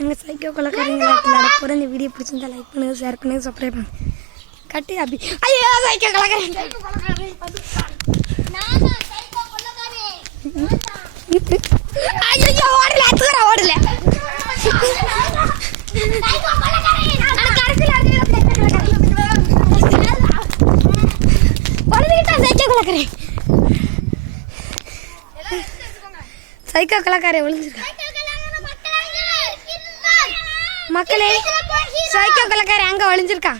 எங்கள் சைக்கோ கொள்ளக்காரங்க விளையாட போகிற இந்த வீடியோ பிடிச்சிருந்தா லைக் பண்ணுங்கள், ஷேர் பண்ணுங்கள், சப்ஸ்கிரைப் பண்ணுங்கள். கட்டி அப்படி ஐயோ சைக்கோ கொள்ளக்காரன் ஐயோ ஓடல தூர ஓடல சைக்கோ கலாக்காரே விழுந்துருக்கா மக்களே. சைக்கோ கலாக்காரே அங்க ஒளிஞ்சிருக்கா.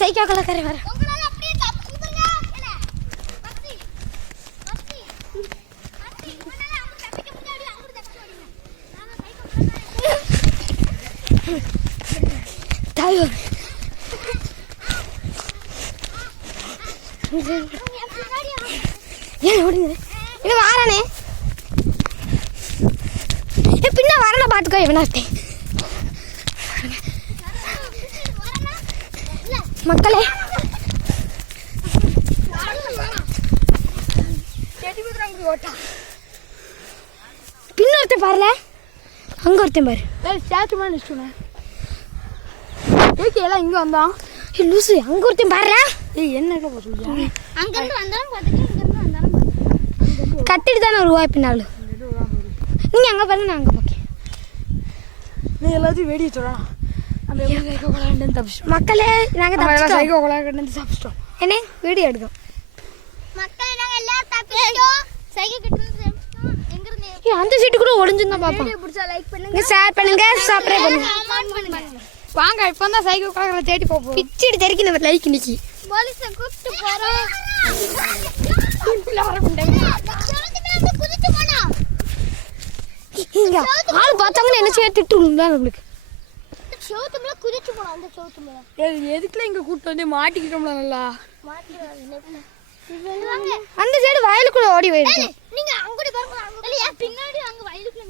சைக்கோ கலாக்காரே வர வாரானே பின்ன வரணும் பாத்துக்கோ. இவனாட்டே மக்களே பின்ன ஒருத்தன் பாருல, அங்க ஒருத்தன் பாரு எல்லாம் இங்க வந்தான். லூசு அங்க ஒருத்தன் பாருல. என்ன கட்டிட்டு தானே ஒரு ரூபாய் பின்னாள். நீங்க அங்க பாருங்க, நான் அங்க பாக்கேன். நீ எல்லாத்தையும் வெடி சொல்லலாம். மக்களே நாங்க சைக்கோ கொலாக்கட்டு தப்பிச்சிட்டோம். என்ன வீடியோ எடுக்கும் அந்த சீட்டு கூட ஒளிஞ்சுங்க பாப்போம். ஷேர் பண்ணுங்க, சப்ஸ்கிரைப் பண்ணுங்க. வாங்க இப்போ தான் சைக்கோ கொலாக்கட்டை தேடி போவோம். பிச்சிட்டு தெரிக்கி நம்ம லைக் இன்னைக்கு போலீஸை கூப்பிட்டு போறோம். ஆள் பார்த்தாங்கன்னு என்ன செய்ய திட்டுங்களா நம்மளுக்கு. எதுக்குல இங்க கூப்பிட்டு வந்து மாட்டிக்கிட்டோம்ல நல்லா. அந்த சைடு வயலுக்குள்ள ஓடி போயிருக்கு. நீங்க அங்கடி பாருங்க, பின்னாடி அங்க வயலுக்குள்ள